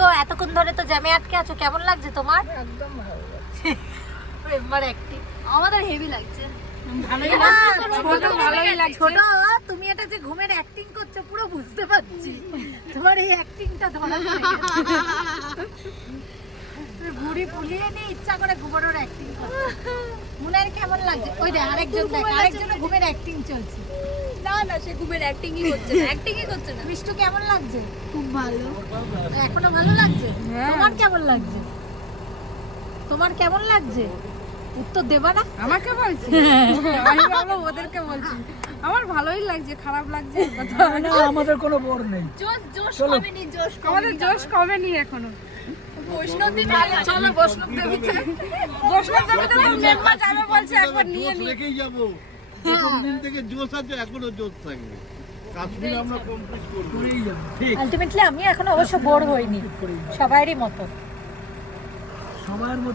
গো, এতক্ষণ ধরে তো জ্যামে আটকে আছো, কেমন লাগছে তোমার? একদম ভালো লাগছে। মেম্বার অ্যাক্টিং আমাদের হেভি লাগছে। ভালোই লাগছে। ছোট, তুমি এটা যে ঘুমের অ্যাক্টিং করছো পুরো বুঝতে পারছি। তোমার এই অ্যাক্টিংটা ধরা পড়ে গেছে। তুমি ভুঁড়ি ফুলিয়ে নিয়ে ইচ্ছা করে ঘুমানোর অ্যাক্টিং করছো। মুনের কেমন লাগছে? ওই দেখ আরেকজন, দেখ আরেকজনের ঘুমের অ্যাক্টিং চলছে। না না, সে ঘুমের অ্যাক্টিংই করছে না, অ্যাক্টিংই করছে না। মিষ্টু কেমন লাগছে? খুব ভালো। এখনো ভালো লাগছে? হ্যাঁ। তোমার কেমন লাগছে? তোমার কেমন লাগছে? উত্তর দেবা না? আমাকে বলছি, আমি ভাবলাম ওদেরকে বলছি। আমার ভালোই লাগছে, খারাপ লাগছে কথা না। আমাদের কোনো বর নেই। জোশ কমেনি, জোশ আমাদের জোশ কমেনি এখনো। বৈষ্ণব দেবী চলো বৈষ্ণব দেবীতে, বৈষ্ণব দেবীতে তো মেম্বার যাবে বলছে, একবার নিয়ে নি। রেখেই যাবো। প্রথম দিন থেকে জোশ আছে, এখনো জোশ থাকবে। কাশ্মীর আমরা কমপ্লিট করবো। করেই যাবো। ঠিক। আলটিমেটলি আমি এখন অবশ্য বোর হইনি, সবাইরই মতো। সবার মধ্যে